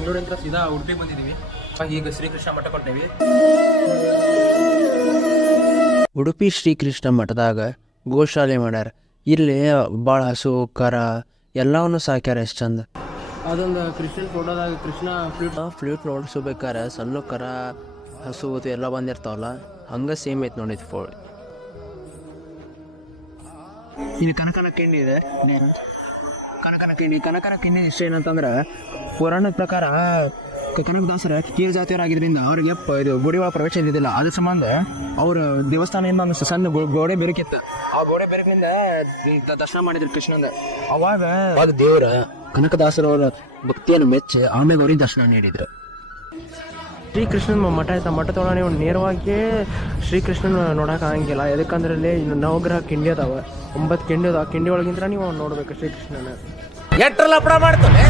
ಬೆಂಗಳೂರಿಂದ ಸೀದಾ ಉಡುಪಿಗೆ ಬಂದಿದ್ದೀವಿ. ಈಗ ಶ್ರೀಕೃಷ್ಣ ಮಠ ಕೊಟ್ಟೇವಿ. ಉಡುಪಿ ಶ್ರೀಕೃಷ್ಣ ಮಠದಾಗ ಗೋಶಾಲೆ ಮಾಡ್ಯಾರ. ಇಲ್ಲಿ ಭಾಳ ಹಸು ಕರ ಎಲ್ಲವನ್ನು ಸಾಕ್ಯಾರ. ಎಷ್ಟು ಚಂದ. ಅದೊಂದು ಕೃಷ್ಣನ್ ಫೋಟೋದಾಗ ಕೃಷ್ಣ ಫ್ಲೂಟ್ ನೋಡಿಸ್ಬೇಕಾರೆ ಸಣ್ಣ ಕರ ಹಸು ಎಲ್ಲ ಬಂದಿರ್ತಾವಲ್ಲ, ಹಂಗೆ ಸೇಮ್ ಐತೆ ನೋಡಿದ್ ಫೋಟೋ. ಇಲ್ಲಿ ಕನಕನ ಕಿಂಡಿ ಇದೆ. ಕನಕನ ಕಿಂಡಿ ಇಷ್ಟ ಏನಂತಂದ್ರೆ, ಪುರಾಣದ ಪ್ರಕಾರ ಕನಕದಾಸರ ಕೀರ್ ಜಾತಿಯವರಾಗಿದ್ದರಿಂದ ಅವ್ರಿಗೆ ಇದು ಗುಡಿ ಒಳಗೆ ಪ್ರವೇಶ ಇದ್ದಿದ್ದಿಲ್ಲ. ಅದ್ರ ಸಂಬಂಧ ಅವ್ರ ದೇವಸ್ಥಾನದಿಂದ ಒಂದು ಸಣ್ಣ ಗೋಡೆ ಬೆರಕಿತ್ತು. ಆ ಗೋಡೆ ಬೆರಕಿನಿಂದ ದರ್ಶನ ಮಾಡಿದ್ರು ಕೃಷ್ಣಂದ. ಅವಾಗ ಅದು ದೇವರ ಕನಕದಾಸರವರ ಭಕ್ತಿಯನ್ನು ಮೆಚ್ಚಿ ಆಮೇಲೆ ಅವ್ರಿಗೆ ದರ್ಶನ ನೀಡಿದ್ರು. ಶ್ರೀಕೃಷ್ಣನ ಮಠ ಆಯ್ತಾ. ಮಠದೊಳಗೆ ನೀವು ನೇರವಾಗಿ ಶ್ರೀಕೃಷ್ಣನ ನೋಡೋಕೆ ಆಗಂಗಿಲ್ಲ. ಯಾಕಂದ್ರೆ ಇಲ್ಲಿ ನವಗ್ರಹ ಕಿಂಡಿ ಅದಾವ, 9 ಕಿಂಡಿ ಅದಾವ. ಕಿಂಡಿ ಒಳಗಿಂದ ನೀವು ನೋಡ್ಬೇಕು ಶ್ರೀಕೃಷ್ಣನ. ಎಟ್ರಲ್ಲ ಮಾಡ್ತಾನೆ.